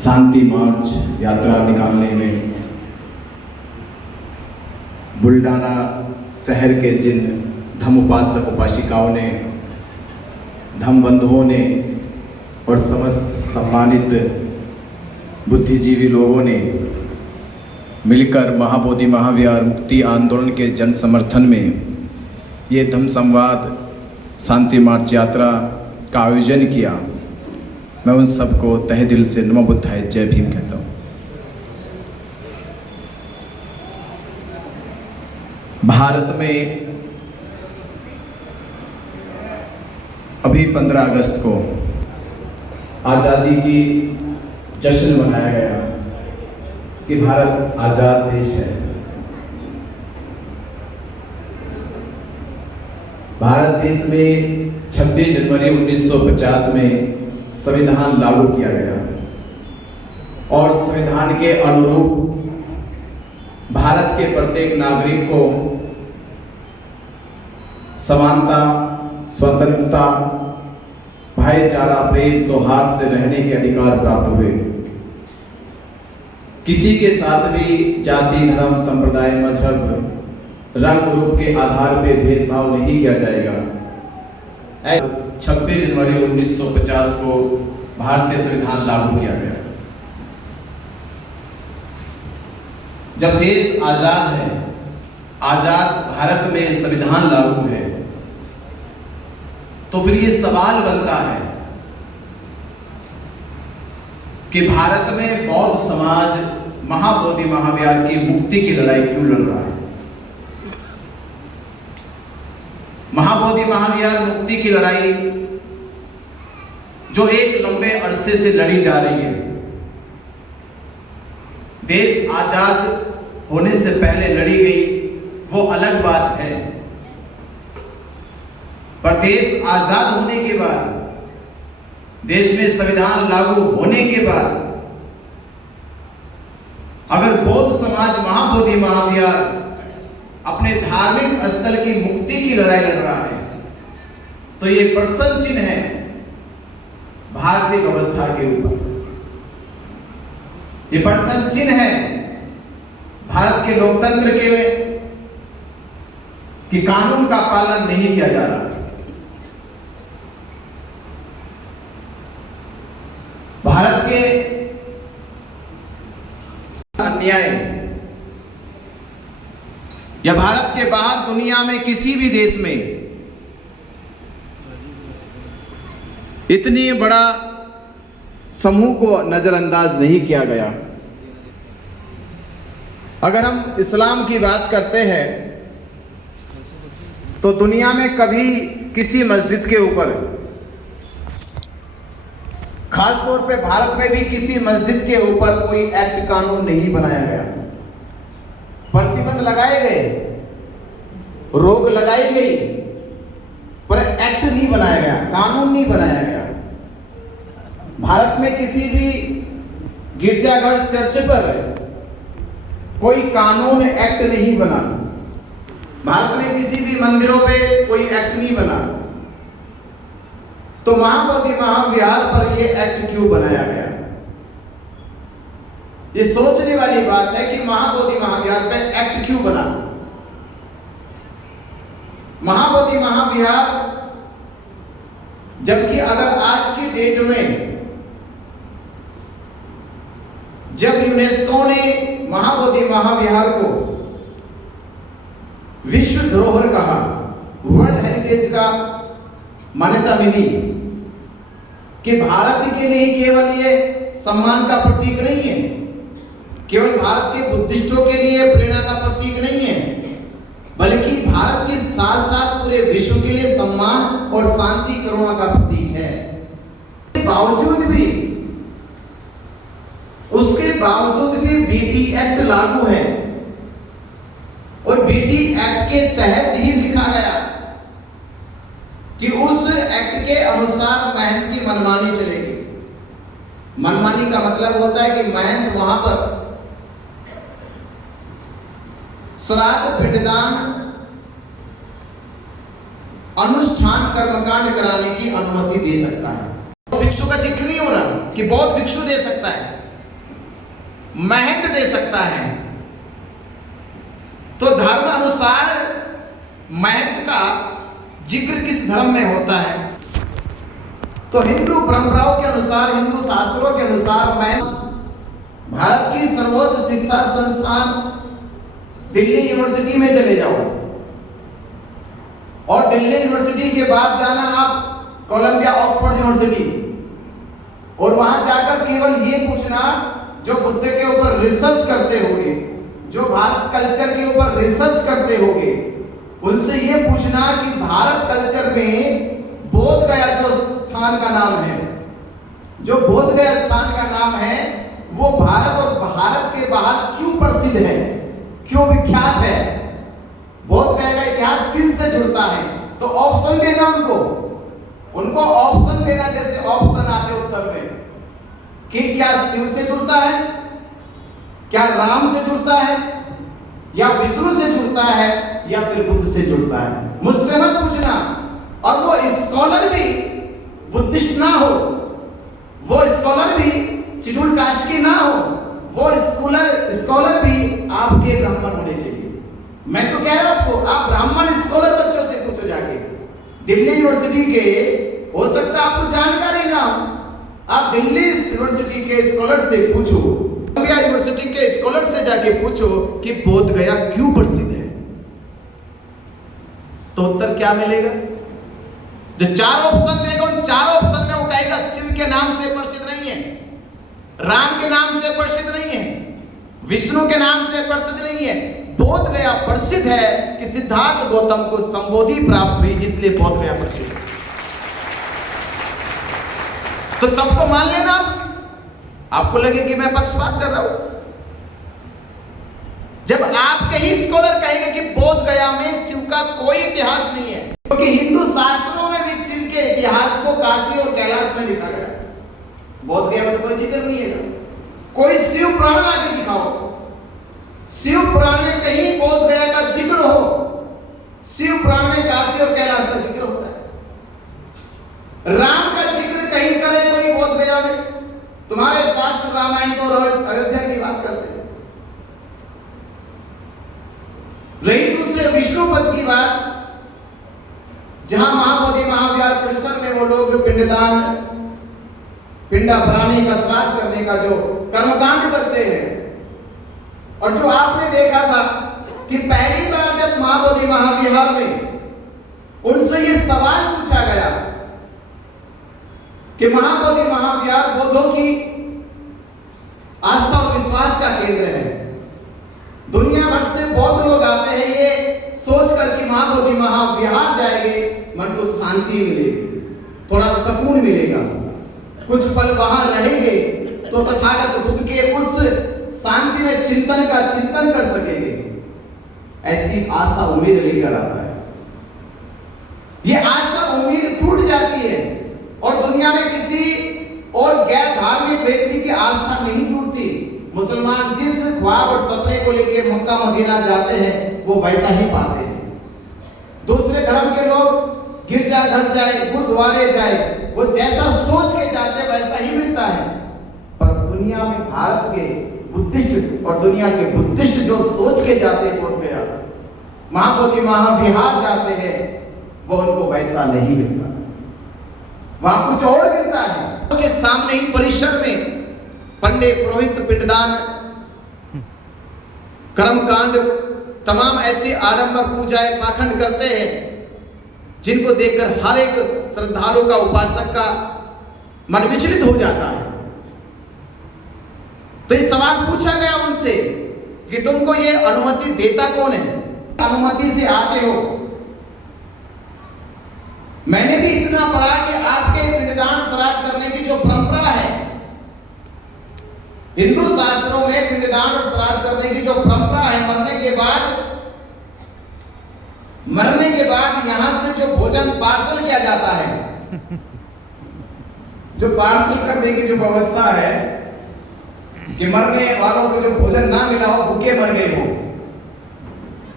शांति मार्च यात्रा निकालने में बुल्डाना शहर के जिन धम्म उपासक उपासिकाओं ने, धम्म बंधुओं ने और समस्त सम्मानित बुद्धिजीवी लोगों ने मिलकर महाबोधि महाविहार मुक्ति आंदोलन के जन समर्थन में ये धम्म संवाद शांति मार्च यात्रा का आयोजन किया। मैं उन सबको तहे दिल से नमो बुद्धाय जय भीम कहता हूँ। भारत में अभी 15 अगस्त को आज़ादी की जश्न मनाया गया कि भारत आज़ाद देश है। भारत देश में 26 जनवरी 1950 में संविधान लागू किया गया और संविधान के अनुरूप भारत के प्रत्येक नागरिक को समानता, स्वतंत्रता, भाईचारा, प्रेम, सौहार्द से रहने के अधिकार प्राप्त हुए। किसी के साथ भी जाति, धर्म, संप्रदाय, मजहब, रंग रूप के आधार पर भेदभाव नहीं किया जाएगा। 26 जनवरी 1950 को भारतीय संविधान लागू किया गया। जब देश आजाद है, आजाद भारत में संविधान लागू है, तो फिर ये सवाल बनता है कि भारत में बौद्ध समाज महाबोधि महाविहार की मुक्ति की लड़ाई क्यों लड़ रहा है। महाबोधि महाविहार मुक्ति की लड़ाई जो एक लंबे अरसे से लड़ी जा रही है, देश आजाद होने से पहले लड़ी गई वो अलग बात है, पर देश आजाद होने के बाद, देश में संविधान लागू होने के बाद अगर बौद्ध समाज महाबोधि महाविहार अपने धार्मिक स्थल की मुक्ति की लड़ाई लड़ रहा है, तो ये प्रश्न चिन्ह है भारतीय व्यवस्था के ऊपर। ये प्रश्न चिन्ह है भारत के लोकतंत्र के कि कानून का पालन नहीं किया जा रहा। भारत के अन्याय या भारत के बाहर दुनिया में किसी भी देश में इतनी बड़ा समूह को नजरअंदाज नहीं किया गया। अगर हम इस्लाम की बात करते हैं तो दुनिया में कभी किसी मस्जिद के ऊपर, खास तौर पे भारत में भी किसी मस्जिद के ऊपर कोई एक्ट, कानून नहीं बनाया गया। प्रतिबंध लगाए गए, रोक लगाई गई, पर एक्ट नहीं बनाया गया, कानून नहीं बनाया गया। भारत में किसी भी गिरजाघर, चर्च पर कोई कानून, एक्ट नहीं बना। भारत में किसी भी मंदिरों पे कोई एक्ट नहीं बना। तो महाबोधि महाविहार पर यह एक्ट क्यों बनाया गया? ये सोचने वाली बात है कि महाबोधि महाविहार पर एक्ट क्यों बना। महाबोधि महाविहार, जबकि अगर आज की डेट में जब यूनेस्को ने महाबोधि महाविहार को विश्व धरोहर कहा, वर्ल्ड हेरिटेज का मान्यता मिली कि भारत के लिए केवल ये सम्मान का प्रतीक नहीं है, केवल भारत के बुद्धिस्टों के लिए प्रेरणा का प्रतीक नहीं है, बल्कि भारत के साथ साथ पूरे विश्व के लिए सम्मान और शांति, करुणा का प्रतीक है। उसके बावजूद भी बीटी एक्ट लागू है और बीटी एक्ट के तहत ही लिखा गया कि उस एक्ट के अनुसार महंत की मनमानी चलेगी। मनमानी का मतलब होता है कि महंत वहां पर श्राद्ध, पिंडदान, अनुष्ठान, कर्मकांड कराने की अनुमति दे सकता है। भिक्षु का जिक्र नहीं हो रहा कि बौद्ध भिक्षु दे सकता है, महत्व दे सकता है। तो धर्म अनुसार महत्व का जिक्र किस धर्म में होता है? तो हिंदू परंपराओं के अनुसार, हिंदू शास्त्रों के अनुसार महत्व भारत की सर्वोच्च शिक्षा संस्थान दिल्ली यूनिवर्सिटी में चले जाओ और दिल्ली यूनिवर्सिटी के बाद जाना आप कोलंबिया ऑक्सफोर्ड यूनिवर्सिटी, और वहां जाकर केवल ये पूछना, जो बुद्ध के ऊपर रिसर्च करते होंगे, जो भारत कल्चर के ऊपर रिसर्च करते होंगे, उनसे ये पूछना कि भारत कल्चर में बोध गया जो स्थान का नाम है, जो बोध गया स्थान का नाम है, वो भारत और भारत के बाहर क्यों प्रसिद्ध है, क्यों विख्यात है? बोध गया का इतिहास किन से जुड़ता है? तो ऑप्शन देना उनको ऑप्शन देना, जैसे ऑप्शन आते उत्तर में कि क्या शिव से जुड़ता है, क्या राम से जुड़ता है, या विष्णु से जुड़ता है, या फिर बुद्ध से जुड़ता है। मुझसे मत पूछना। और वो स्कॉलर भी बुद्धिस्ट ना हो, वो स्कॉलर भी शेड्यूल कास्ट की ना हो, वो स्कॉलर भी आपके ब्राह्मण होने चाहिए। मैं तो कह रहा हूं आपको, आप ब्राह्मण स्कॉलर बच्चों से पूछो जाके, दिल्ली यूनिवर्सिटी के, हो सकता है आपको जानकारी ना हो, आप दिल्ली यूनिवर्सिटी के स्कॉलर से पूछो, कोलंबिया यूनिवर्सिटी के स्कॉलर से जाके पूछो कि बोध गया क्यों प्रसिद्ध है, तो उत्तर क्या मिलेगा? जो चार ऑप्शन देगा उन चार ऑप्शन में उठाएगा शिव के नाम से प्रसिद्ध नहीं है, राम के नाम से प्रसिद्ध नहीं है, विष्णु के नाम से प्रसिद्ध नहीं है। बोध गया प्रसिद्ध है कि सिद्धार्थ गौतम को संबोधि प्राप्त हुई, इसलिए बोध गया प्रसिद्ध है। तो तब को मान लेना, आपको लगे कि मैं पक्षपात कर रहा हूं, जब आपके ही स्कॉलर कहेंगे कि बोध गया में शिव का कोई इतिहास नहीं है, क्योंकि हिंदू शास्त्रों में भी शिव के इतिहास को काशी और कैलाश में लिखा गया। बोध गया में तो कोई जिक्र नहीं है। कोई शिव पुराण आके दिखाओ, शिव पुराण में कहीं बोध गया का जिक्र हो। शिव पुराण में काशी और कैलाश का जिक्र होता है। राम का जिक्र कहीं करे कोई बोध गया में? तुम्हारे शास्त्र रामायण तो अयोध्या की बात करते हैं। रही दूसरे विष्णुपद की बात, जहां महाबोधि महाविहार परिसर में वो लोग पिंडदान, पिंडा भराने का, श्राद्ध करने का जो कर्मकांड करते हैं, और जो आपने देखा था कि पहली बार जब महाबोधि महाविहार में उनसे ये सवाल पूछा गया कि महाबोधि महाविहार बौद्धों की आस्था और विश्वास का केंद्र है, दुनिया भर से बौद्ध लोग आते हैं ये सोचकर कि महाबोधि महाविहार जाएंगे मन को शांति मिलेगी, थोड़ा सुकून मिलेगा, कुछ पल वहां रहेंगे तो तथागत बुद्ध के उस शांति में चिंतन कर सकेंगे, ऐसी आशा उम्मीद लेकर आता है। ये आशा उम्मीद टूट जाती है और दुनिया में किसी और गैर धार्मिक व्यक्ति की आस्था नहीं टूटती। मुसलमान जिस ख्वाब और सपने को लेकर मक्का मदीना जाते हैं वो वैसा ही पाते हैं। दूसरे धर्म के लोग गिरजा घर जाए, गुरुद्वारे जाए, वो जैसा सोच के जाते वैसा ही मिलता है। पर दुनिया में भारत के बुद्धिस्ट और दुनिया के बुद्धिस्ट जो सोच के जाते बोध गया, महाबोधि महाविहार जाते हैं, वो उनको वैसा नहीं मिलता, वहां कुछ और मिलता है। उनके सामने ही परिसर में पंडित पुरोहित पिंडदान, कर्मकांड, तमाम ऐसी आडंबर पूजाएं पाखंड करते हैं जिनको देखकर हर एक श्रद्धालु का, उपासक का मन विचलित हो जाता है। तो ये सवाल पूछा गया उनसे कि तुमको ये अनुमति देता कौन है, अनुमति से आते हो? मैंने भी इतना पढ़ा कि आपके पिंडदान श्राद्ध करने की जो परंपरा है, हिंदू शास्त्रों में पिंडदान और श्राद्ध करने की जो परंपरा है, मरने के बाद यहां से जो भोजन पार्सल किया जाता है, जो पार्सल करने की जो व्यवस्था है कि मरने वालों को जो भोजन ना मिला हो, भूखे मर गए हो,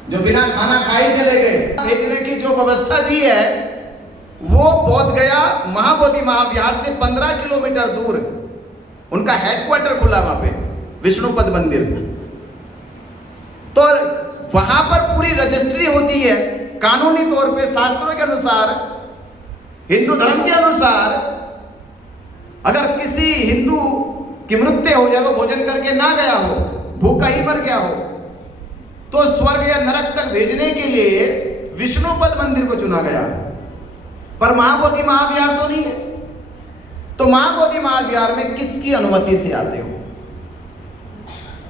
जो बिना खाना खाए चले गए, भेजने की जो व्यवस्था दी है वो बोध गया महाबोधि महाविहार से 15 किलोमीटर दूर उनका हेडक्वार्टर खुला वहां पे। विष्णुपद मंदिर। तो वहां पर पूरी रजिस्ट्री होती है कानूनी तौर पे, शास्त्रों के अनुसार, हिंदू धर्म के अनुसार। अगर किसी हिंदू की मृत्यु हो जाए, वो भोजन करके ना गया हो, भूखा ही मर गया हो, तो स्वर्ग या नरक तक भेजने के लिए विष्णुपद मंदिर को चुना गया। पर महाबोधि महाविहार तो नहीं है। तो महाबोधि महाविहार में किसकी अनुमति से आते हो?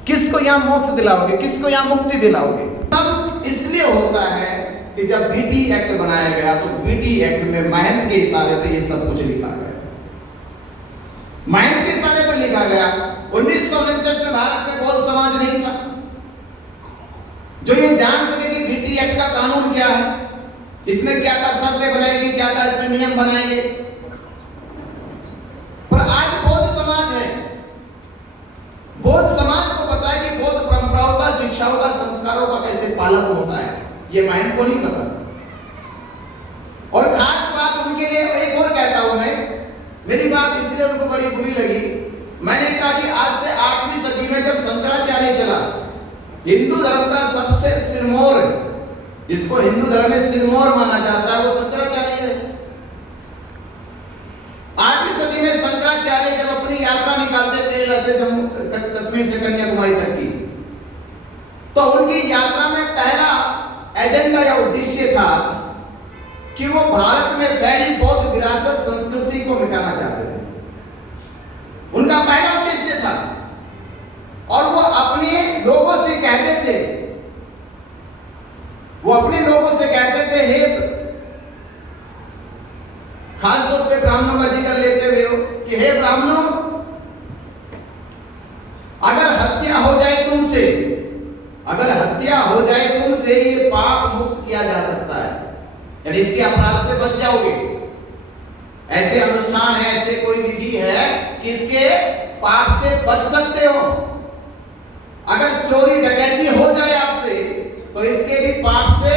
किसको यहां मोक्ष दिलाओगे? किसको यहां मुक्ति दिलाओगे? सब इसलिए होता है कि जब बीटी एक्ट बनाया गया तो बीटी एक्ट में महंत के इशारे पे ये सब कुछ लिखा गया। महंत के इशारे पर लिखा गया। 1949 में भारत में बौद्ध समाज नहीं था जो ये जान सके कि बीटी एक्ट का कानून क्या है, इसमें क्या क्या शर्तें बनाएंगे, क्या क्या इसमें नियम बनाएंगे। पर आज बौद्ध समाज है, बौद्ध समाज को पता है कि बौद्ध परंपराओं का, शिक्षाओं का, संस्कारों का कैसे पालन होता है। ये महंत को नहीं पता। और खास बात उनके लिए एक और कहता हूं मैं, मेरी बात इसलिए उनको बड़ी बुरी लगी। मैंने कहा कि आज से 8वीं सदी में जब शंकराचार्य चला, हिंदू धर्म का सबसे सिरमौर, जिसको हिंदू धर्म में सिरमौर माना जाता है, वो शंकराचार्य है। 8वीं सदी में शंकराचार्य जब अपनी यात्रा निकालते केरला से जम्मू कश्मीर से कन्याकुमारी तक की, तो उनकी यात्रा में पहला एजेंडा या उद्देश्य था कि वो भारत में फैली बौद्ध विरासत संस्कृति को मिटाना चाहते थे। उनका पहला उद्देश्य था। और वो अपने लोगों से कहते थे, हे, खास तौर पे ब्राह्मणों का जिक्र लेते हुए हो कि हे ब्राह्मणों, अगर हत्या हो जाए तुमसे, ये पाप मुक्त किया जा सकता है, यानी इसके अपराध से बच जाओगे। ऐसे अनुष्ठान है, ऐसे कोई विधि है कि इसके पाप से बच सकते हो। अगर चोरी डकैती हो जाए आपसे, तो इसके भी पाप से,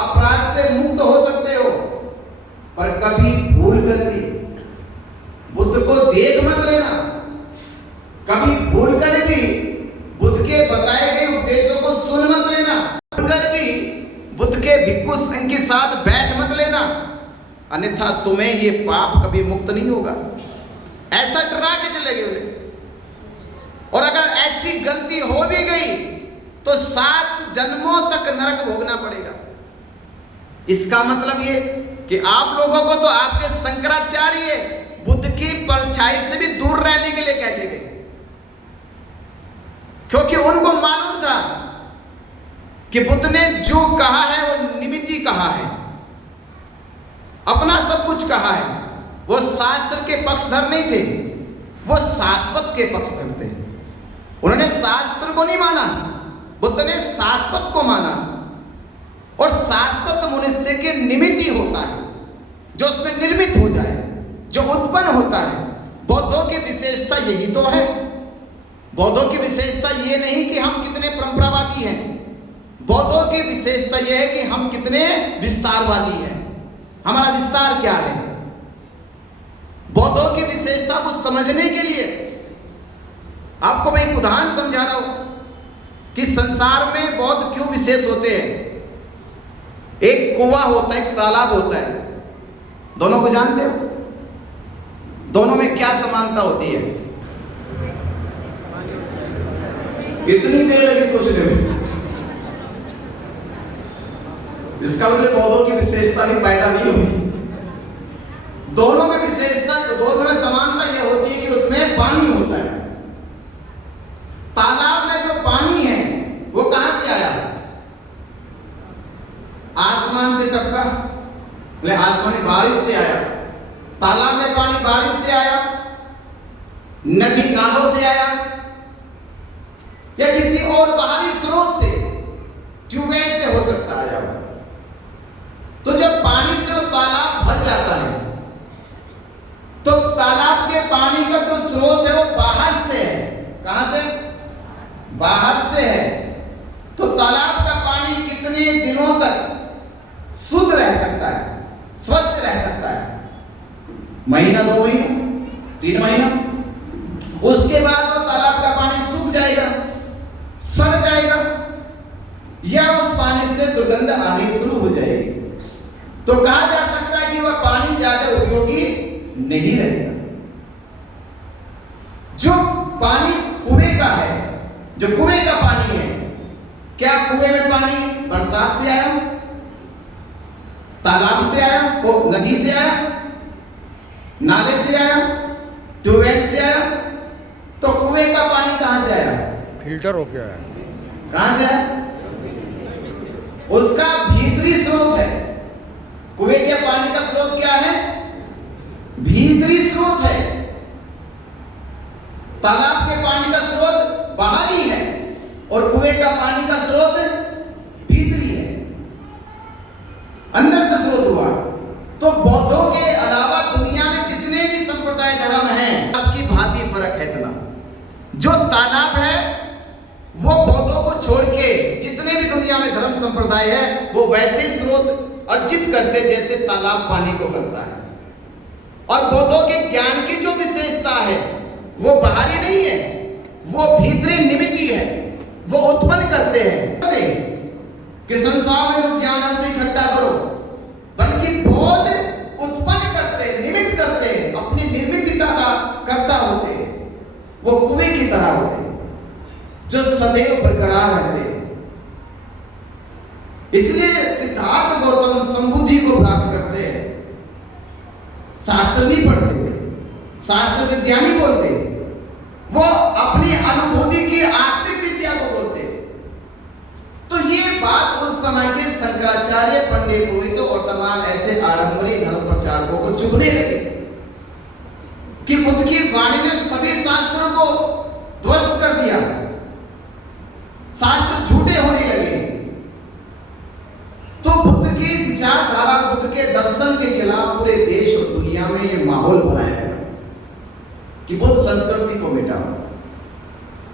अपराध से मुक्त हो सकते हो। पर कभी भूल कर भी बुद्ध को देख मत लेना। कभी भूल कर भी बुद्ध के बताए गए उपदेशों को सुन मत लेना। भूल कर भी बुद्ध के भिक्षु संघ के साथ बैठ मत लेना, अन्यथा तुम्हें ये पाप कभी मुक्त नहीं होगा। ऐसा डरा के चले गए। और अगर ऐसी गलती हो भी गई तो 7 जन्मों तक नरक भोगना पड़ेगा। इसका मतलब ये कि आप लोगों को तो आपके शंकराचार्य बुद्ध की परछाई से भी दूर रहने के लिए कह के गए, क्योंकि उनको मालूम था कि बुद्ध ने जो कहा है वो निमित्ती कहा है, अपना सब कुछ कहा है। वो शास्त्र के पक्षधर नहीं थे, वो शाश्वत के पक्षधर थे। उन्होंने शास्त्र को नहीं माना, बुद्ध ने शाश्वत को माना। और शाश्वत मनुष्य के निमित्त ही होता है, जो उसमें निर्मित हो जाए, जो उत्पन्न होता है। बौद्धों की विशेषता यही तो है। बौद्धों की विशेषता ये नहीं कि हम कितने परंपरावादी हैं, बौद्धों की विशेषता यह है कि हम कितने विस्तारवादी हैं। हमारा विस्तार क्या है? बौद्धों की विशेषता को समझने के लिए आपको मैं एक उदाहरण समझा रहा हूं कि संसार में बौद्ध क्यों विशेष होते हैं। एक कुआं होता है, एक तालाब होता है, दोनों को जानते हो? दोनों में क्या समानता होती है? इतनी देर लगी सोचने में। इसका मतलब बौद्धों की विशेषता भी पैदा नहीं होगी। दोनों में विशेषता, दोनों में समानता यह होती है कि उसमें पानी होता है। तालाब में जो पानी है वो कहां से आया? आसमान से टपका, आसमानी बारिश से आया। तालाब में पानी बारिश से आया, नदी नालों से आया, या किसी और बाहरी स्रोत से, ट्यूबवेल से हो सकता है। तो जब पानी से वो तालाब भर जाता है तो तालाब के पानी का जो स्रोत है वो बाहर से है। कहां से? बाहर से है। तो तालाब का पानी कितने दिनों तक शुद्ध रह सकता है, स्वच्छ रह सकता है? महीना, 2 महीना, 3 महीना। उसके बाद वो तालाब का पानी सूख जाएगा। पानी से दुर्गंध आनी शुरू हो जाएगी, तो कहा जा सकता है कि वह पानी ज्यादा उपयोगी नहीं रहेगा। जो पानी कुएं का है, जो कुएं का पानी है, क्या कुएं में पानी बरसात से आया, तालाब से आया, वो नदी से आया, नाले से आया, ट्यूबवेल से आया? तो कुएं का पानी कहां से आया? फिल्टर हो गया है। कहां से आया? उसका भीतरी स्रोत है। कुएं के पानी का स्रोत क्या है? भीतरी स्रोत है। तालाब के पानी का स्रोत बाहरी है और कुएं का पानी का स्रोत भीतरी है, अंदर से स्रोत हुआ। तो बौद्धों के अलावा दुनिया में जितने भी संप्रदाय धर्म हैं, सबकी भांति फर्क है इतना। जो तालाब है वो बौद्धों को छोड़ के जितने भी दुनिया में धर्म संप्रदाय है वो वैसे स्रोत अर्जित करते जैसे तालाब पानी को करता है। और बौद्धों के ज्ञान की जो विशेषता है वो बाहरी नहीं है, वो भीतरी निमित्ती है। वो उत्पन्न करते हैं कि संसार में जो ज्ञान है उसे इकट्ठा करो, बल्कि बौद्ध उत्पन्न करते, निमित्त करते, अपनी निर्मितता का कर्ता होते। वो कुएं की तरह होते जो सदैव बरकरार रहते। इसलिए सिद्धार्थ गौतम संबुद्धि को प्राप्त करते हैं। शास्त्र नहीं पढ़ते, शास्त्र विज्ञानी बोलते, वो अपनी अनुभूति की आत्मिक विद्या को बोलते। तो ये बात उस समय के शंकराचार्य, पंडित पुरोहितों और तमाम ऐसे आडंबरी धर्म प्रचारकों को चुभने लगे कि बुद्ध की वाणी ने सभी शास्त्रों को ध्वस्त कर दिया, शास्त्र झूठे होने लगे। तो बुद्ध की विचारधारा, बुद्ध के दर्शन के खिलाफ पूरे देश और दुनिया में ये माहौल बनाया गया कि बुद्ध संस्कृति को मिटा।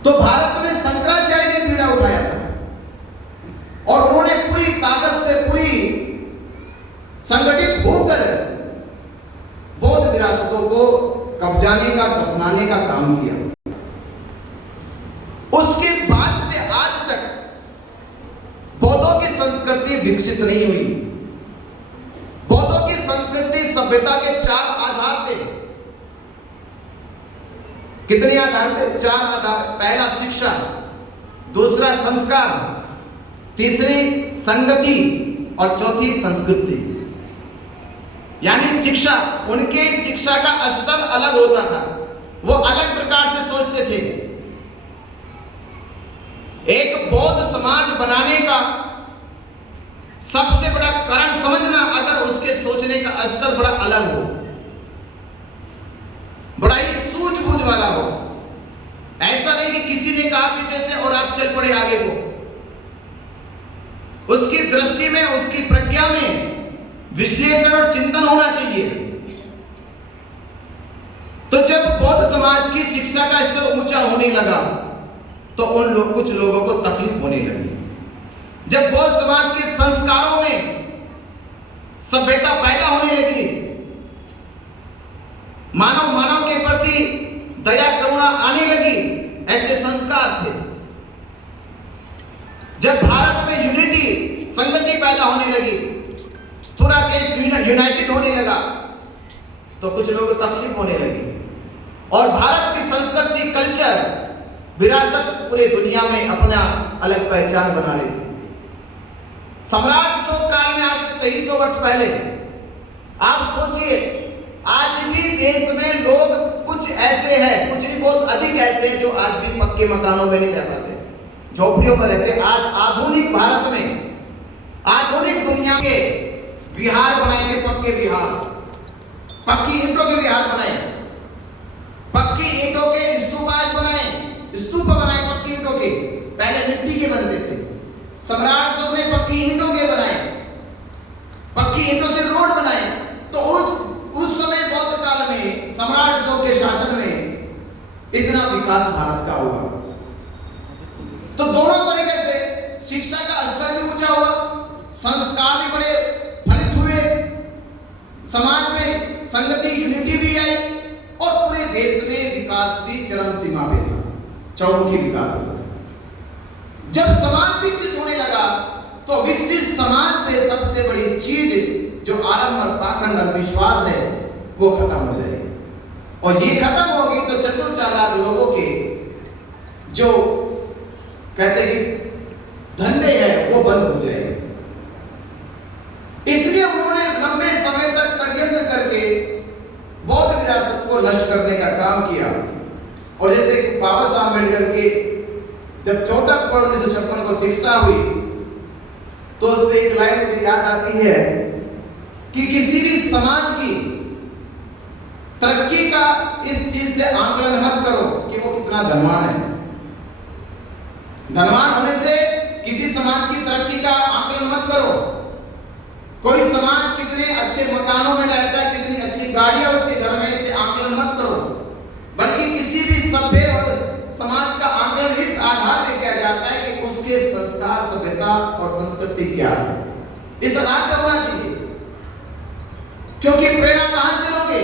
तो भारत में शंकराचार्य ने पीड़ा उठाया था और उन्होंने पूरी ताकत से, पूरी संगठित होकर बौद्ध विरासतों को कब्जाने का, दफनाने का काम किया। उसके बाद से आज तक बौद्धों की संस्कृति विकसित नहीं हुई। बौद्धों की संस्कृति सभ्यता के 4 आधार थे। कितने आधार थे? 4 आधार। पहला शिक्षा, दूसरा संस्कार, तीसरी संगति और चौथी संस्कृति। यानी शिक्षा, उनके शिक्षा का स्तर अलग होता था, वो अलग प्रकार से सोचते थे। एक बौद्ध समाज बनाने का सबसे बड़ा कारण समझना, अगर उसके सोचने का स्तर बड़ा अलग हो, बड़ा ही सूझबूझ वाला हो। ऐसा नहीं कि किसी ने कहा पीछे से और आप चल पड़े आगे को। उसकी दृष्टि में, उसकी प्रज्ञा में विश्लेषण और चिंतन होना चाहिए। तो जब बौद्ध समाज की शिक्षा का स्तर ऊंचा होने लगा तो कुछ लोगों को तकलीफ होने लगी। जब बौद्ध समाज के संस्कारों में सभ्यता पैदा होने लगी, मानव के प्रति दया करुणा आने लगी, ऐसे संस्कार थे। जब भारत में यूनिटी, संगति पैदा होने लगी, पूरा देश यूनाइटेड होने लगा, तो कुछ लोगों को तकलीफ होने लगी। और भारत की संस्कृति, कल्चर, विरासत पूरे दुनिया में अपना अलग पहचान बना रही थी। सम्राट अशोक काल में, आज से 2300 वर्ष पहले, आप सोचिए, आज भी देश में लोग कुछ ऐसे हैं, कुछ नहीं बहुत अधिक ऐसे हैं जो आज भी पक्के मकानों में नहीं रह पाते, झोपड़ियों में रहते। आज आधुनिक भारत में, आधुनिक दुनिया के विहार बनाएंगे, पक्के विहार, पक्की ईंटों के विहार बनाए, पक्की ईंटों के स्तूप आज बनाए, स्तूप बनाए पक्की ईंटों के। पहले मिट्टी के बनते थे। सम्राट अशोक ने पक्की ईंटों के बनाए, पक्की ईंटों से रोड बनाए। तो उस समय बौद्ध काल में, सम्राट अशोक के शासन में इतना विकास भारत का हुआ। तो दोनों तरीके से शिक्षा का स्तर भी ऊंचा हुआ, संस्कार भी बड़े फलित हुए, समाज में संगति, यूनिटी भी आई और पूरे देश में विकास भी चरम सीमा पे था, चौमुखी विकास हुआ। जब समाज विकसित होने लगा तो विकसित समाज से सबसे बड़ी चीज जो आडंबर, पाखंड और विश्वास है वो खत्म हो जाएगी। और ये खत्म होगी तो चतुर चालाक लोगों के जो कहते कि धंधे हैं वो बंद हो जाएंगे। इसलिए उन्होंने लंबे समय तक षड्यंत्र करके बौद्ध विरासत को नष्ट करने का काम किया। और जैसे बाबा साहब अम्बेडकर के जब 14 अक्टूबर 1956 को दीक्षा हुई तो उसमें एक लाइन मुझे याद आती है कि किसी भी समाज की तरक्की का इस चीज से आंकलन मत करो कि वो कितना धनवान है। धनवान होने से किसी समाज की तरक्की का आंकलन मत करो। कोई समाज कितने अच्छे मकानों में रहता है, कितनी अच्छी गाड़ियां उसके घर में, इससे आंकलन मत करो। बल्कि किसी भी सभ्य और समाज का आंकलन इस आधार पर किया जाता है कि उसके संस्कार, सभ्यता और संस्कृति क्या है, इस आधार पर होना चाहिए। क्योंकि प्रेरणा कहां से लोगे?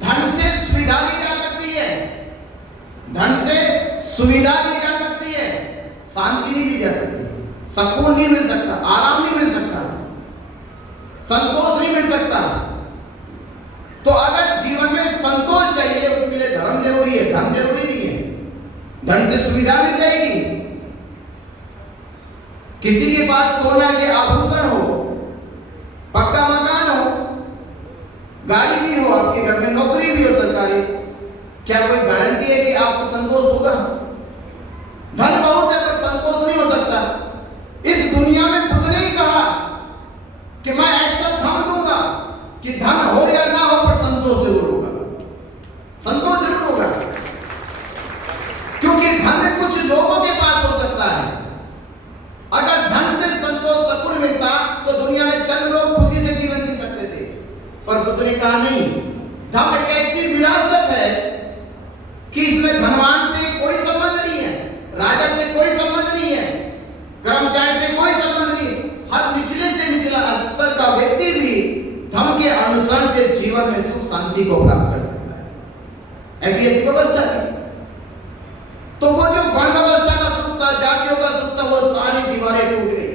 धन से सुविधा ली जा सकती है, धन से सुविधा ली जा सकती है, शांति नहीं ली जा सकती, सुकून नहीं मिल सकता, आराम नहीं मिल सकता, संतोष नहीं मिल सकता। तो अगर जीवन में संतोष चाहिए उसके लिए धर्म जरूरी है, धन जरूरी नहीं है। धन से सुविधा मिल जाएगी, किसी के पास सोना के आभूषण हो, पक्का मकान हो, गाड़ी भी हो, आपके घर में नौकरी भी हो सरकारी, क्या कोई गारंटी है कि आपको संतोष होगा? धन बहुत है पर संतोष नहीं हो सकता। इस दुनिया में बुद्ध ने कहा कि मैं ऐसा धन दूंगा कि धन हो या ना हो पर संतोष जरूर होगा, संतोष जरूर होगा। क्योंकि धन कुछ लोगों के पास हो सकता है। अगर धन से संतोष, सुकून मिलता तो दुनिया में चंद लोग खुशी से जीवन जी सकते थे। पर बुद्ध ने कहा नहीं, धन एक ऐसी विरासत है कि इसमें धनवान से कोई संबंध नहीं है, राजा से कोई संबंध नहीं है, कर्मचारी से कोई संबंध नहीं। हर निचले से निचला स्तर का व्यक्ति भी धर्म के अनुसरण से जीवन में सुख शांति को प्राप्त कर सकता है। ऐसी व्यवस्था थी। तो वो जो वर्ण व्यवस्था का सुख था, जातियों का सुख था, वो सारी दीवारें टूट गई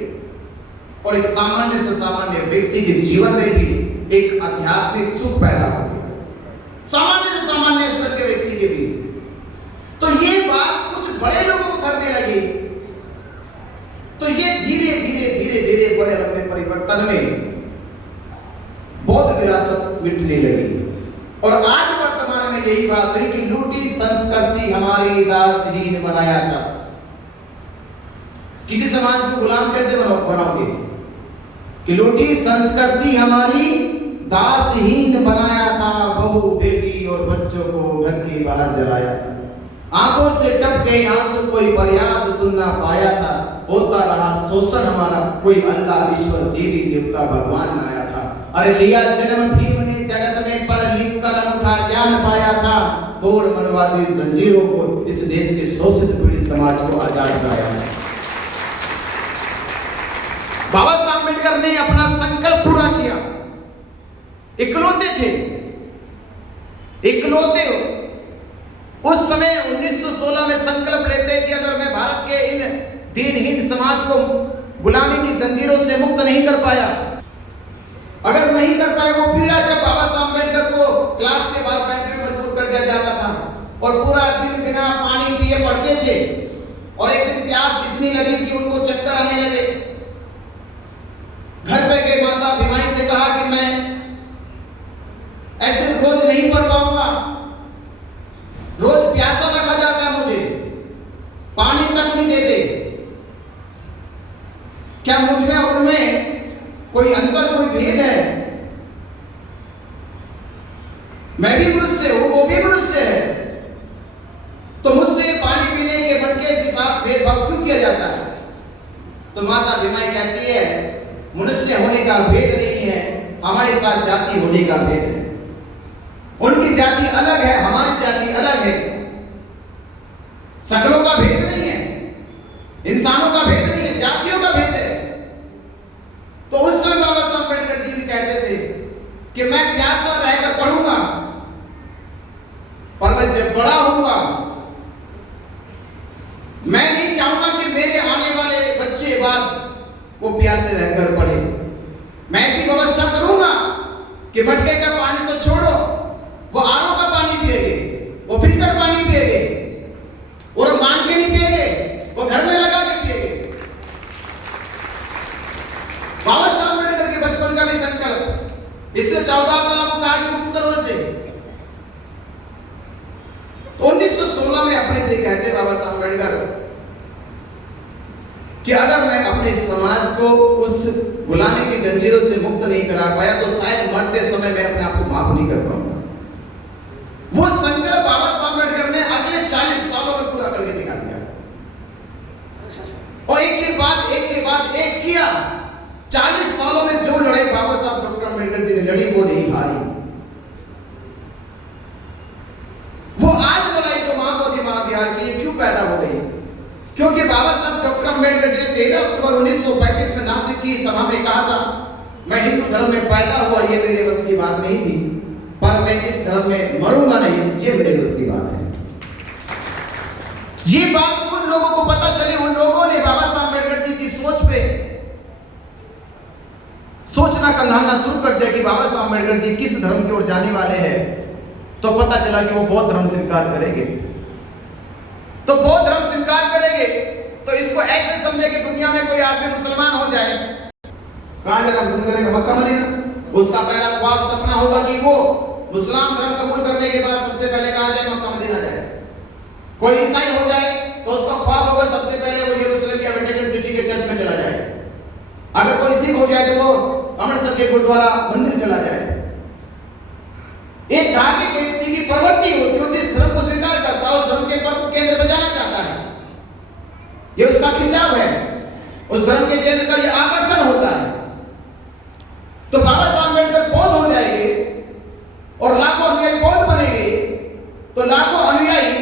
और एक सामान्य से सामान्य व्यक्ति के जीवन में भी एक आध्यात्मिक सुख पैदा हो गया, सामान्य से सामान्य स्तर के व्यक्ति के भी। तो ये बात कुछ बड़े लोगों को करने लगी तो ये धीरे धीरे धीरे धीरे बड़े लंबे परिवर्तन में बौद्ध विरासत मिटने लगी। और आज वर्तमान में यही बात है कि लूटी संस्कृति हमारी दासहीन बनाया था। किसी समाज को गुलाम कैसे बनाओगे? कि लूटी संस्कृति हमारी दासहीन बनाया था, बहू बेटी और बच्चों को घर के बाहर जलाया था। आंखों से टप गए आंसू, कोई फरियाद सुनना पाया था। होता रहा शोषण हमारा, कोई अल्लाह ईश्वर देवी देवता भगवान बनाया था। अरे लिया जन्म भीम ने, जगत में पढ़ लिख कलम उठा ज्ञान पाया था। तोड़ मनवादी जंजीरों को, इस देश के शोषित पीड़ित समाज को आजाद कराया है। बाबा साहब अम्बेडकर ने अपना संकल्प पूरा किया। इकलौते थे, इकलौते उस समय 1916 में संकल्प लेते कि अगर मैं भारत के इन दीनहीन समाज को गुलामी की जंजीरों से मुक्त नहीं कर पाया, अगर नहीं कर पाए वो पीड़ा, जब बाबा साहब अम्बेडकर को क्लास के बाहर बैठने में मजबूर कर दिया जाता था और पूरा दिन बिना पानी पिए पढ़ते थे, और एक दिन प्यास इतनी लगी कि उनको चक्कर आने लगे। घर पे गए, माता बीमारी से कहा कि मैं ऐसे रोज नहीं पढ़ पाऊंगा, रोज प्यासा रखा जाता है, मुझे पानी तक नहीं देते। क्या मुझ में और उनमें कोई अंतर, कोई भेद है? मैं भी मनुष्य हूं, वो भी मनुष्य है, तो मुझसे पानी पीने के मटके के साथ भेदभाव क्यों किया जाता है? तो माता बीमारी कहती है मनुष्य होने का भेद नहीं है, हमारे साथ जाति होने का भेद है। उनकी जाति अलग है, हमारी जाति अलग है। शकलों का भेद नहीं है, इंसानों का भेद नहीं है, जातियों का भेद है। तो उस समय बाबा साहब अम्बेडकर जी भी कहते थे कि मैं प्यासा रहकर पढ़ूंगा, पर मैं जब बड़ा होऊंगा मैं नहीं चाहूंगा कि मेरे आने वाले बच्चे बाद वो प्यासे रहकर पढ़े। मैं ऐसी व्यवस्था करूंगा कि मटके का पानी तो छोड़ो, वो आरओ का पानी पिएंगे, वो फिल्टर पानी पिएंगे, और मांग के नहीं पिएंगे, वो घर में लगा के पिएंगे। बाबा साहब अम्बेडकर के बचपन का भी संकल्प, इसलिए 14 तालाब को कहा कि मुक्त करो इसे। तो 1916 में अपने से कहते बाबा साहब अम्बेडकर कि अगर मैं अपने समाज को उस गुलामी की जंजीरों से मुक्त नहीं करा पाया तो शायद मरते समय मैं अपने आप को माफ नहीं कर पाऊंगा। वो संकल्प बाबा साहब अम्बेडकर ने अगले 40 सालों में पूरा करके दिखा दिया, और एक के बाद एक किया। 40 सालों में जो लड़ाई बाबा साहब डॉक्टर अम्बेडकर जी ने लड़ी वो नहीं हारी। वो आज लड़ाई जो महाबोधि महाविहार की क्यों पैदा हो गई? क्योंकि बाबा साहब डॉक्टर अम्बेडकर जी ने 13 अक्टूबर 1935 में नासिक की सभा में कहा था, मैं हिंदू धर्म में पैदा हुआ, ये मेरे बस की बात नहीं थी, पर मैं इस धर्म में मरूंगा नहीं, ये मेरे बस की बात है। ये बात उन लोगों को पता चली, उन लोगों ने बाबा साहब अम्बेडकर जी की सोच पे सोचना कंघालना शुरू कर दिया कि बाबा साहब अम्बेडकर जी किस धर्म की ओर जाने वाले हैं। तो पता चला कि वो बौद्ध धर्म स्वीकार करेंगे। तो बौद्ध धर्म स्वीकार करेंगे तो इसको ऐसे समझे कि दुनिया में कोई आदमी मुसलमान हो जाए, कहां का नाम पसंद करेगा? Mecca Medina. उसका पहला ख्वाब सपना होगा कि वो मुसलमान धर्म कबूल करने के बाद सबसे पहले कहां जाए? मक्का मदीना जाए। कोई ईसाई हो जाए तो उसका ख्वाब होगा सबसे पहले वो यरूशलेम या वेटिकन सिटी के चर्च में चला जाए। अगर कोई सिख हो जाए तो वो अमृतसर के गुरुद्वारा मंदिर चला जाए। एक धार्मिक व्यक्ति की प्रवृत्ति होती है, जिस धर्म को स्वीकार करता है उस धर्म के प्रमुख केंद्र पर जाना चाहता है, ये उसका खिंचाव है, उस धर्म के केंद्र का ये आकर्षण होता है। तो बाबा साहब अम्बेडकर बौद्ध हो जाएंगे और लाखों अनुयायी बौद्ध बनेंगे, तो लाखों अनुयायी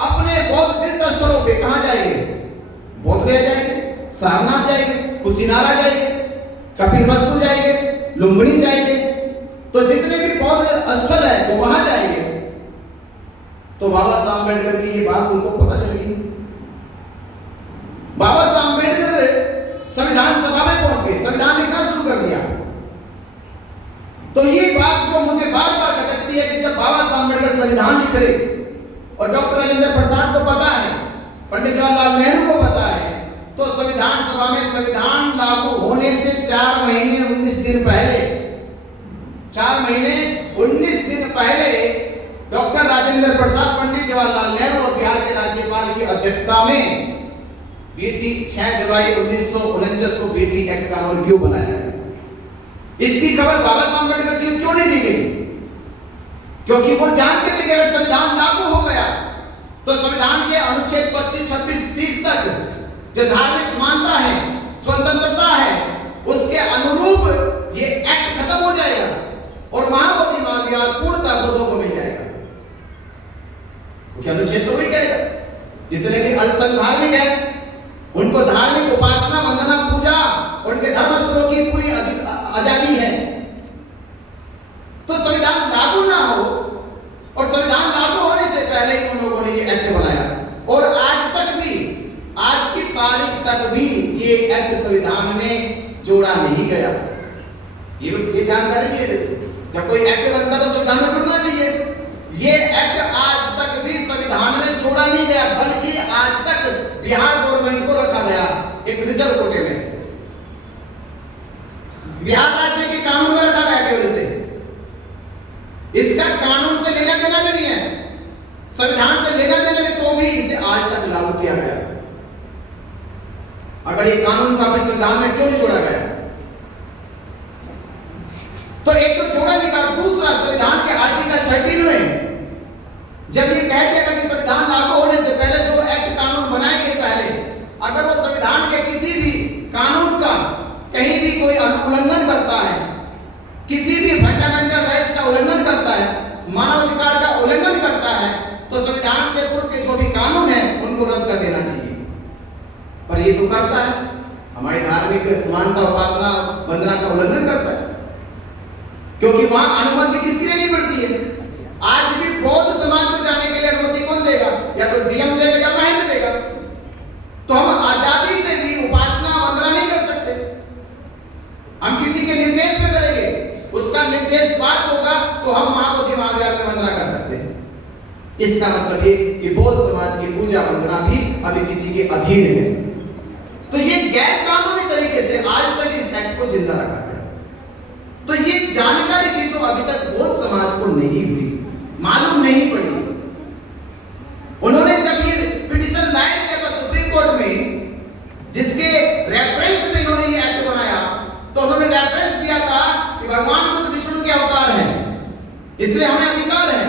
अपने बौद्ध तीर्थ स्थलों पे कहां जाएंगे? बौद्ध गया जाएंगे, सारनाथ जाएंगे, कुशीनारा जाएंगे, कपिलवस्तु जाएंगे, लुम्बिनी जाएंगे। तो जितने भी बौद्ध स्थल है वो वहां जाएंगे। तो बाबा साहब अम्बेडकर की ये बात उनको पता चल गई। बाबा साहब अम्बेडकर संविधान सभा में पहुंच गए, संविधान लिखना शुरू कर दिया। तो ये बात जो मुझे बार बार खटकती है कि जब बाबा साहब अम्बेडकर संविधान लिख रहे और डॉक्टर राजेंद्र प्रसाद को पता है, पंडित जवाहरलाल नेहरू को पता है, तो संविधान सभा में संविधान लागू होने से 4 महीने 19 दिन पहले 4 महीने 19 दिन पहले डॉक्टर राजेंद्र प्रसाद, पंडित जवाहरलाल नेहरू और बिहार के राज्यपाल की अध्यक्षता में बीटी 6 जुलाई 1949 को बीटी एक्ट कानून क्यों बनाया गया? इसकी खबर बाबा साहब अम्बेडकर जी क्यों नहीं दी गई? क्योंकि वो जानते थे कि अगर संविधान लागू हो गया तो संविधान के अनुच्छेद 25, 26, 30 तक जो धार्मिक समानता है, स्वतंत्रता है, उसके अनुरूप ये एक्ट खत्म हो जाएगा और महाबोधि महाविहार पूर्णतः बौद्धों को मिल जाएगा। क्या अनुच्छेद तो वही कहेगा, जितने भी अल्पसंख्यक धार्मिक है उनको धार्मिक उपासना, वंदना, पूजा, उनके धर्म स्थलों की पूरी आजादी है। तो संविधान लागू ना हो और संविधान लागू होने से पहले ही उन लोगों ने ये एक्ट बनाया और आज तक भी, आज की तारीख तक भी ये एक्ट संविधान में जोड़ा नहीं गया। ये जानकारी भी है। जब कोई एक्ट बनता है तो संविधान में जुड़ना चाहिए। ये एक्ट आज तक भी संविधान में जोड़ा नहीं गया, बल्कि आज तक बिहार गवर्नमेंट को रखा गया एक रिजर्व कोटे में, बिहार राज्य के कानून में रखा गया केवल इसे। इसका कानून से लेना देना भी नहीं है, संविधान से लेना देना भी, तो भी इसे आज तक लागू किया गया। अगर ये कानून था फिर संविधान में क्यों नहीं जोड़ा गया? तो एक तो जोड़ा नहीं गया, दूसरा संविधान के आर्टिकल 13 में जब ये कह दिया कि संविधान लागू होने से पहले जो एक्ट कानून बनाएंगे पहले, अगर वो संविधान के किसी भी कानून का कहीं भी कोई उल्लंघन करता है, किसी भी फंडामेंटल राइट्स का उल्लंघन करता है, मानवाधिकार का उल्लंघन करता है, तो संविधान से पूर्व के जो भी कानून है उनको रद्द कर देना चाहिए। पर ये तो करता है, हमारी धार्मिक समानता, उपासना, वंदना का उल्लंघन करता है, क्योंकि वहां अनुमति किसके लिए नहीं पड़ती है। आज भी बौद्ध समाज में जाने के लिए अनुमति कौन देगा? या तो डीएम देगा या महेंद्र देगा। तो हम आजादी से भी उपासना, वंदना नहीं कर सकते। तो हम महाबोधि महाविहार में वंदना कर सकते हैं। इसका मतलब ये कि बौद्ध समाज की पूजा वंदना भी अभी किसी के अधीन है। तो ये गैर कानूनी तरीके से आज तक इस एक्ट को जिंदा रखा गया। तो ये जानकारी थी जो अभी तक बौद्ध समाज को नहीं हुई, मालूम नहीं पड़ी। उन्होंने जब ये पिटीशन दायर किया था सुप्रीम कोर्ट में, जिसके रेफरेंस में इन्होंने ये एक्ट बनाया, तो उन्होंने रेफरेंस दिया था कि भगवान बुद्ध विष्णु के अवतार हैं, इसलिए हमें अधिकार है।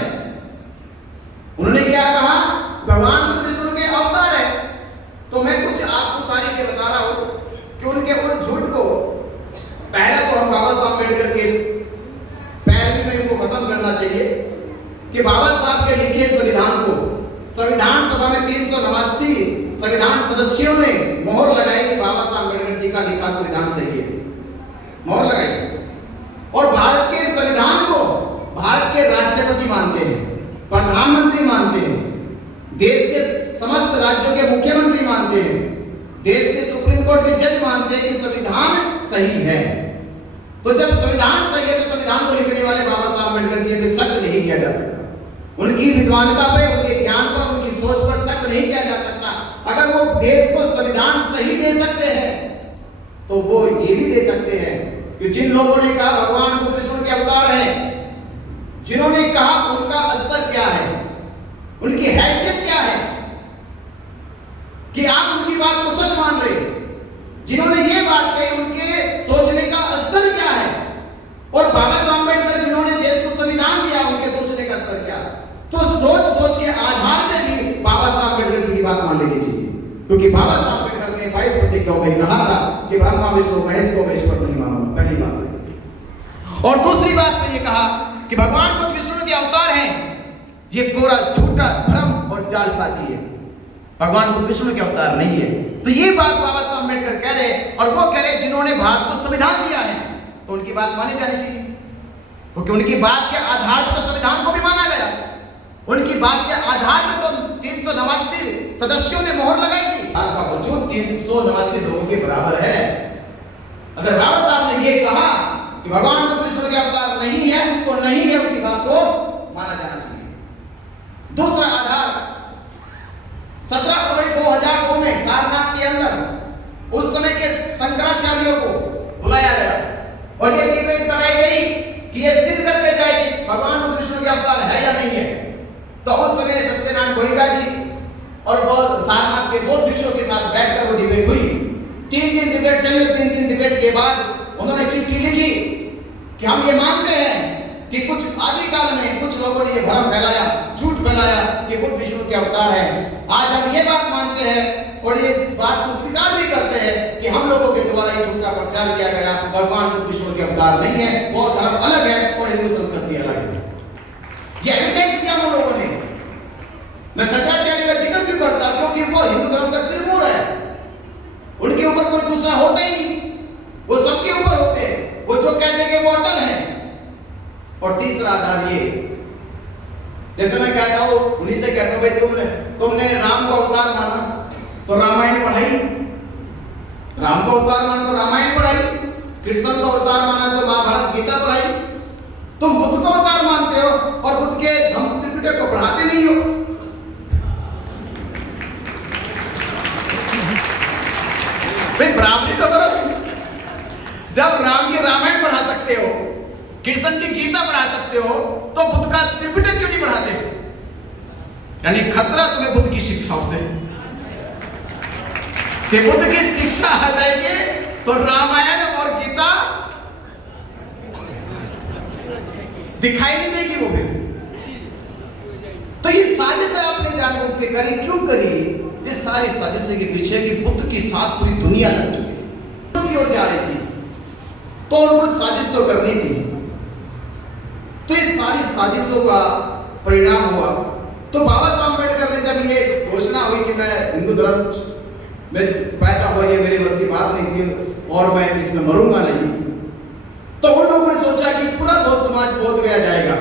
उन्होंने क्या कहा? भगवान बुद्ध विष्णु के अवतार है। तो मैं कुछ आपको तारीखें बता रहा हूं कि उनके उस झूठ को पहले तो हम बाबा साहब अम्बेडकर के पैरवी में इनको खत्म करना चाहिए कि बाबा साहब के लिखे संविधान को संविधान सभा में 389 संविधान सदस्यों ने मोहर लगाई कि बाबा साहब अम्बेडकर जी का लिखा संविधान सही है, मोहर लगाई। और भारत के संविधान को भारत के राष्ट्रपति मानते हैं, प्रधानमंत्री मानते हैं, देश के समस्त राज्यों के मुख्यमंत्री मानते हैं, देश के सुप्रीम कोर्ट के जज मानते हैं कि संविधान सही है। तो जब संविधान सही है तो संविधान को लिखने वाले बाबा साहब अम्बेडकर जी पे शक नहीं किया जा सकता। उनकी विद्वानता पे, उनके ज्ञान पर, उनकी सोच पर शक नहीं किया जा सकता। अगर वो देश को संविधान सही दे सकते हैं तो वो ये भी दे सकते हैं कि जिन लोगों ने कहा भगवान बुद्ध विष्णु के अवतार हैं, जिन्होंने कहा उनका स्तर क्या है, उनकी हैसियत क्या है कि आप उनकी बात को सच मान रहे। जिन्होंने ये बात कही उनके सोचने का स्तर क्या है, और बाबा साहब अम्बेडकर जिन्होंने देश को संविधान दिया उनके सोचने का स्तर क्या है। तो सोच के आधार में भी बाबा साहब अम्बेडकर जी की बात मान लेनी चाहिए, क्योंकि बाबा साहब अम्बेडकर ने 22 प्रतिज्ञाओं में कहा था कि ब्रह्मा विष्णु महेश को मैं ईश्वर नहीं मानूंगा, पहली बात। और दूसरी बात में ये कहा कि भगवान बुद्ध विष्णु के अवतार हैं, ये कोरा झूठा भ्रम और जालसाजी है, भगवान बुद्ध विष्णु के अवतार नहीं है। तो ये बात बाबा साहब अम्बेडकर कह रहे हैं, और वो कह रहे जिन्होंने भारत को संविधान दिया है तो उनकी बात मानी जानी चाहिए, क्योंकि उनकी बात के आधार पर तो संविधान को भी माना गया। उनकी बात के आधार पर तो 389 सदस्यों ने मोहर लगाई थी। आपका वजूद 389 लोगों के बराबर है। अगर बाबा साहब ने ये कहा कि भगवान बुद्ध विष्णु के अवतार नहीं है तो नहीं है, उनकी बात को माना जाना चाहिए। दूसरा आधार 17 फरवरी 2002 में सारनाथ के अंदर उस समय के शंकराचार्यों को बुलाया गया और ये डिबेट कराई गई कि ये सिद्ध करके जाएगी भगवान बुद्ध विष्णु के अवतार है या नहीं है। तो उस समय सत्यनारायण गोयनका जी और सारनाथ के बौद्ध भिक्षुओं के साथ बैठकर वो डिबेट हुई। 3 दिन डिबेट चली। 3 दिन डिबेट के बाद उन्होंने चिट्ठी लिखी कि हम ये मानते हैं कि कुछ आदिकाल में कुछ लोगों ने ये भ्रम फैलाया, झूठ फैलाया कि बुद्ध विष्णु के अवतार है। आज हम ये बात मानते हैं और ये बात को स्वीकार भी करते हैं कि हम लोगों के द्वारा ये झूठ का प्रचार किया गया, भगवान बुद्ध विष्णु के अवतार नहीं है, बौद्ध धर्म अलग है और हिंदू संस्कृति अलग है। ये एविडेंस दिया हम लोगों ने। मैं शंकराचार्य का जिक्र भी करता क्योंकि वो हिंदू धर्म का सिरमौर है, उनके ऊपर कोई दूसरा होता ही नहीं, वो सबके ऊपर होते हैं, वो जो कहते हैं कि वो अटल है। और तीसरा आधार ये, जैसे मैं कहता हूं, उन्हीं से कहता हूं भाई तुमने राम को अवतार माना तो रामायण पढ़ाई, राम को अवतार माना तो रामायण पढ़ाई, कृष्ण को अवतार माना तो महाभारत गीता पढ़ाई। तुम बुद्ध को अवतार मानते हो और बुद्ध के धम्म त्रिपिटक को पढ़ाते नहीं हो। भाई बराबरी तो करो। जब राम की रामायण पढ़ा सकते हो, कृष्ण की गीता पढ़ा सकते हो, तो बुद्ध का त्रिपिटक क्यों नहीं पढ़ाते? यानी खतरा तुम्हें बुद्ध की शिक्षाओं से कि बुद्ध की शिक्षा आ जाएगी तो रामायण और गीता दिखाई नहीं देगी वो फिर। तो ये साजिश आपने जानबूझ के करी, क्यों करी? ये सारी साजिश के पीछे कि बुद्ध की साथ पूरी दुनिया लग चुकी थी, बुद्ध की ओर जा रही थी, तो उनको साजिश तो करनी थी। तो ये सारी साजिशों का परिणाम हुआ। तो बाबा साहब अम्बेडकर ने जब ये घोषणा हुई कि मैं हिंदू धर्म में पैदा हुआ, ये मेरे बस की बात नहीं थी और मैं इसमें मरूंगा नहीं, तो उन लोगों ने सोचा कि पूरा बौद्ध समाज बोध गया जाएगा,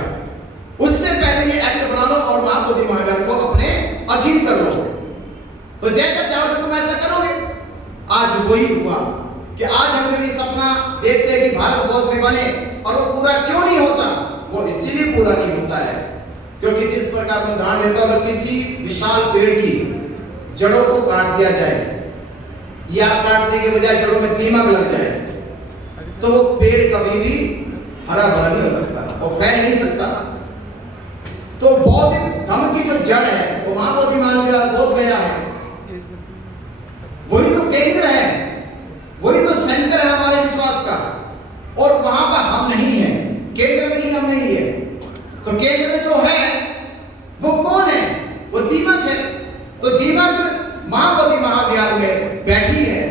उससे पहले ये एक्ट बना लो और महाबोधि महाविहार को अपने अधीन कर लो। तो जैसा चाहोगे तुम ऐसा करोगे। आज वही हुआ कि आज हम भी सपना देखते हैं कि भारत बौद्ध में बने, और वो पूरा क्यों नहीं होता? वो इसीलिए पूरा नहीं होता है क्योंकि जिस प्रकार मैं उदाहरण देता हूं, अगर किसी विशाल पेड़ की जड़ों को काट दिया जाए या काटने के बजाय जड़ों में दीमक लग जाए तो वो पेड़ कभी भी हरा भरा नहीं हो सकता, वो फैल नहीं सकता। तो बौद्ध धर्म की जो जड़ है वो महाबोधि महाविहार बोध गया है, वही तो केंद्र है, वही तो सेंटर है हमारे विश्वास का, और वहां पर हम नहीं है, केंद्र में ही हम नहीं है। तो केंद्र में जो है वो कौन है? वो दीमक है। तो दीमक महाबोधि महाविहार में बैठी है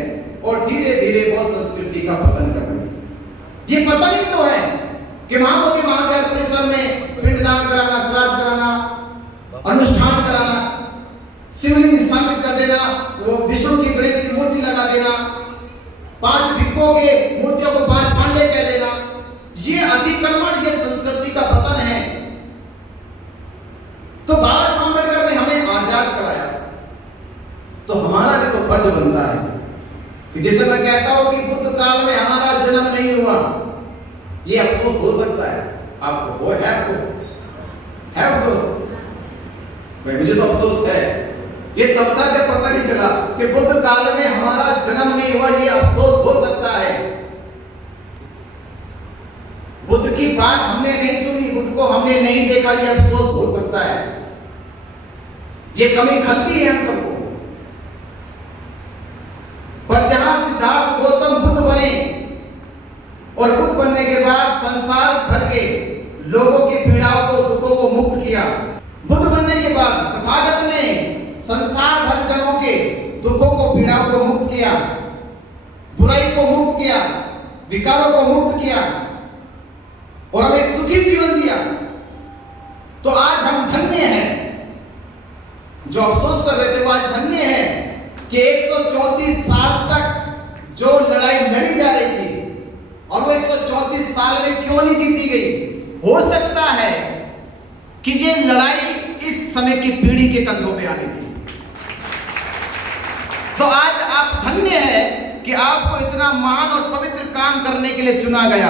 और धीरे धीरे वो संस्कृति का पतन कर रही है। ये पता नहीं तो है कि महाबोधि महाविहार परिसर में पिंडदान कराना, श्राद्ध कराना, अनुष्ठान कराना, शिवलिंग स्थापित कर देना, वो विष्णु की गणेश की मूर्ति लगा देना, 5 भिक्षुओं के मूर्तियों को 5 पांडे कह देना, ये अतिक्रमण, ये संस्कृति का पतन है। तो बाबा साहब अम्बेडकर ने हमें आजाद कराया, तो हमारा भी तो फर्ज बनता है कि जैसे मैं कहता हूं कि बुद्ध काल में हमारा जन्म नहीं हुआ, ये अफसोस हो सकता है आपको, वो है, आपको है अफसोस, मुझे तो अफसोस है। ये तब तक जब पता नहीं चला कि बुद्ध काल में हमारा जन्म नहीं हुआ, ये अफसोस हो सकता है। बुद्ध की बात हमने नहीं सुनी, बुद्ध को हमने नहीं देखा, ये अफसोस हो सकता है। ये कमी खलती है हम सबको। पर जहां सिद्धार्थ गौतम बुद्ध बने और बुद्ध बनने के बाद संसार भर के लोगों की पीड़ाओं को, दुखों को मुक्त किया, बुद्ध बनने के बाद तथागत ने संसार भर जनों के दुखों को, पीड़ाओं को मुक्त किया, बुराई को मुक्त किया, विकारों को मुक्त किया और हमें एक सुखी जीवन दिया। तो आज हम धन्य हैं, जो अफसोस कर रहे थे वो आज धन्य हैं कि 134 साल तक जो लड़ाई लड़ी जा रही थी और वो 134 साल में क्यों नहीं जीती गई। हो सकता है कि ये लड़ाई इस समय की पीढ़ी के कंधों पे आनी थी। तो आज आप धन्य हैं कि आपको इतना महान और पवित्र काम करने के लिए चुना गया,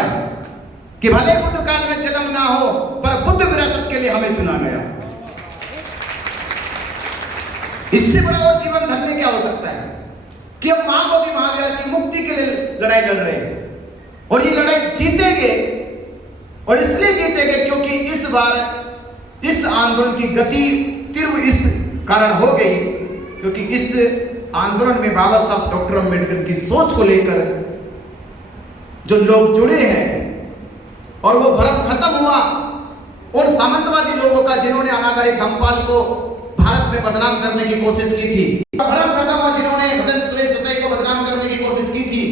कि भले बुद्ध काल में जन्म ना हो पर बुद्ध विरासत के लिए हमें चुना गया। इससे बड़ा और जीवन धन्य क्या हो सकता है कि हम महाबोधि महाविहार की मुक्ति के लिए लड़ाई लड़ रहे हैं, और ये लड़ाई जीतेंगे, और इसलिए जीतेंगे क्योंकि इस बार इस आंदोलन की गति तीव्र इस कारण हो गई क्योंकि इस आंदोलन में बाबा साहब डॉक्टर अम्बेडकर की सोच को लेकर जो लोग जुड़े हैं, और वो भ्रम खत्म हुआ, और सामंतवादी लोगों का जिन्होंने अनागरिक धम्मपाल को भारत में बदनाम करने की कोशिश की थी, भ्रम खत्म हुआ जिन्होंने मदन सुरेश देसाई को बदनाम करने की कोशिश की थी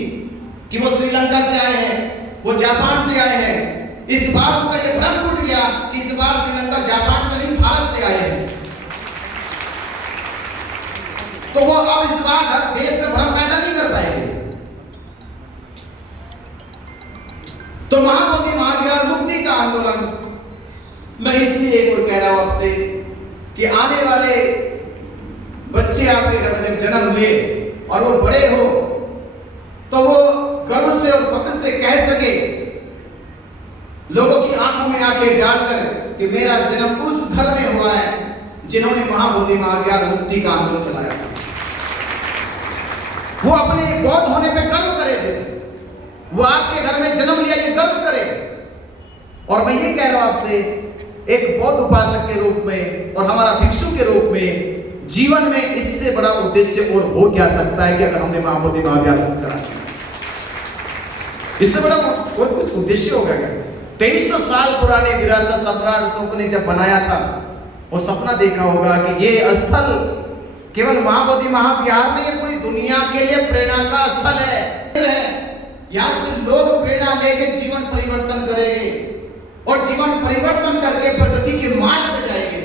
कि वो श्रीलंका से आए हैं, वो जापान से आए हैं। इस बार उनका ये भ्रम टूट गया कि इस बार श्रीलंका जापान से नहीं भारत से आए हैं। तो वो अब इस बार हर देश में भ्रम पैदा नहीं कर पाएंगे। तो महाबोधि महाविहार मुक्ति का आंदोलन मैं इसलिए एक और कह रहा हूं आपसे कि आने वाले बच्चे आपके घर में जब जन्म ले और वो बड़े हो तो वो गर्व से और फक्र से कह सके, लोगों की आंखों में आंखें डालकर कि मेरा जन्म उस घर में हुआ है जिन्होंने महाबोधि महाविहार मुक्ति का आंदोलन चलाया था। वो अपने बौद्ध होने पे गर्व करे थे, वो आपके घर में जन्म लिया ये गर्व करे। और मैं ये कह रहा हूं आपसे एक बौद्ध उपासक के रूप में और हमारा भिक्षु के रूप में, जीवन में इससे बड़ा उद्देश्य और हो क्या सकता है कि अगर हमने महाबोधि महाविहार करा, इससे बड़ा और कुछ उद्देश्य होगा क्या? 2300 साल पुराने विरासत सम्राट अशोक ने जब बनाया था, वो सपना देखा होगा कि ये स्थल केवल महाबोधि महाविहार में, ये पूरी दुनिया के लिए प्रेरणा का स्थल है। यहाँ से लोग प्रेरणा लेकर जीवन परिवर्तन करेंगे और जीवन परिवर्तन करके प्रगति के मार्ग पे जाएंगे।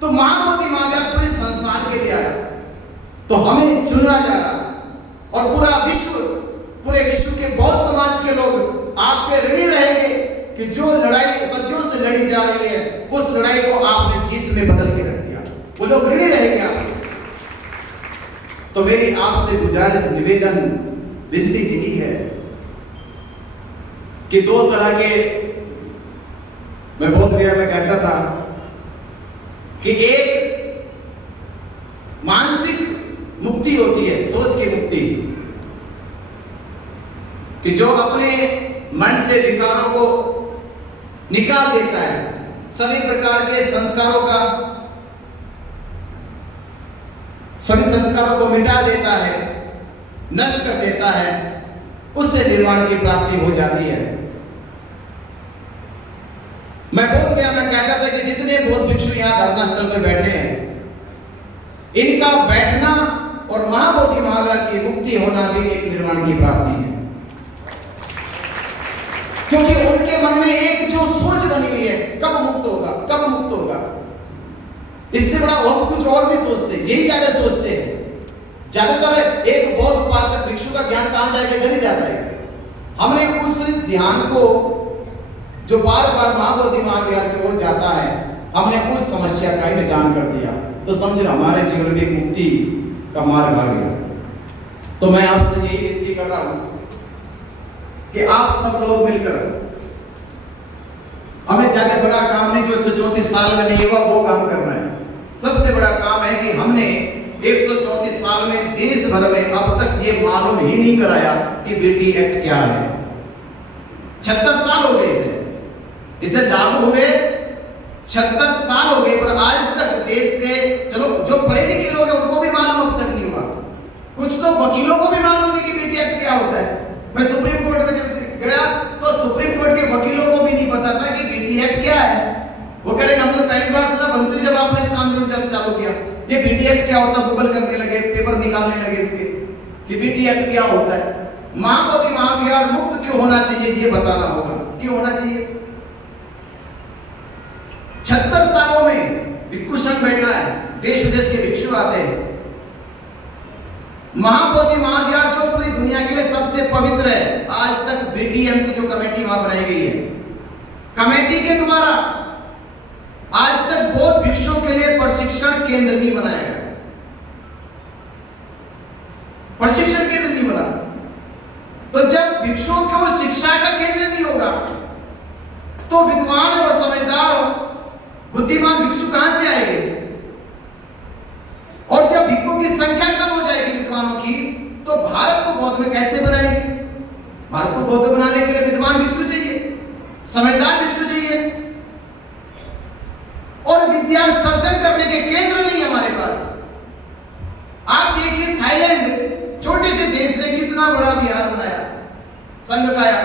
तो महाबोधि महाविहार पूरे संसार के लिए आया, तो हमें चुना जा रहा, और पूरा विश्व, पूरे विश्व के बौद्ध समाज के लोग आपके ऋणी रहेंगे कि जो लड़ाई सदियों से लड़ी जा रही है उस लड़ाई को आपने जीत में बदल के रख दिया, वो लोग ऋणी रहेंगे आप। तो मेरी आपसे गुजारिश, निवेदन, विनती यही है कि 2 तरह के मैं बोध गया में कहता था कि एक मानसिक मुक्ति होती है, सोच की मुक्ति, कि जो अपने मन से विकारों को निकाल देता है, सभी प्रकार के संस्कारों को मिटा देता है, नष्ट कर देता है, उससे निर्वाण की प्राप्ति हो जाती है। मैं बोध गया में कहता था कि जितने बौद्ध भिक्षु यहाँ धरना स्थल पे बैठे हैं, इनका बैठना और महाबोधि महावीर की मुक्ति होना भी एक निर्वाण की प्राप्ति है, क्योंकि उनके मन में एक जो सोच बनी हुई है, कब मुक्त होगा, कब मुक्त होगा, इससे बड़ा और कुछ और नहीं सोचते, यही ज्यादा सोचते हैं। ज्यादातर एक बौद्ध उपासक भिक्षु का ध्यान कहां जाएगा, इधर ही जाता है। हमने उस ध्यान को जो बार बार महाबोधि महाविहार की ओर जाता है, हमने उस समस्या का ही निदान कर दिया, तो समझ हमारे जीवन में मुक्ति का मार्ग आ गया। तो मैं आपसे यही विनती कर रहा हूं कि आप सब लोग मिलकर, हमें ज्यादा बड़ा काम नहीं जो 134 साल में नहीं हुआ वो काम करना है। सबसे बड़ा काम है कि हमने 134 साल में देश भर में अब तक ये मालूम ही नहीं कराया कि बीटी एक्ट क्या है। 76 साल हो गए इसे लागू हुए, 76 साल हो गए, पर आज तक देश के, चलो जो पढ़े लिखे लोग हैं उनको भी मालूम अब तक नहीं हुआ, कुछ तो वकीलों को भी मालूम नहीं कि बीटी एक्ट क्या होता है। मैं सुप्रीम कोर्ट में जब गया तो सुप्रीम कोर्ट के वकीलों को भी नहीं पता था कि बीटी एक्ट क्या है। वो कह रहे हम तो पहली बार सुना, बनते जब आपने इस आंदोलन चालू किया, ये बीटी एक्ट क्या होता, गूगल करने लगे, पेपर निकालने लगे इसके कि बीटी एक्ट क्या होता है। महाबोधि महाविहार मुक्त क्यों होना चाहिए ये बताना होगा, क्यों होना चाहिए। 76 सालों में भिक्षु संघ बैठा है, देश विदेश के भिक्षु आते हैं। महाबोधि महाविहार जो पूरी दुनिया के लिए सबसे पवित्र है, आज तक बीटीएमसी जो कमेटी वहां बनाई गई है, कमेटी के द्वारा आज तक बौद्ध भिक्षुओं के लिए प्रशिक्षण केंद्र नहीं बनाया गया, प्रशिक्षण केंद्र नहीं बना। तो जब भिक्षुओं को शिक्षा का केंद्र नहीं होगा तो विद्वान और समझदार बुद्धिमान भिक्षु कहां से आएंगे। और जब भिक्षुओं की संख्या कम हो जाएगी विद्वानों की, तो भारत को बौद्ध में कैसे बनाएंगे। भारत को बौद्ध बनाने के लिए विद्वान भिक्षु चाहिए, समझदार भिक्षु चाहिए, और विद्या सर्जन करने के केंद्र नहीं हमारे पास। आप देखिए थाईलैंड छोटे से देश ने कितना बड़ा विहार बनाया, संघ काया।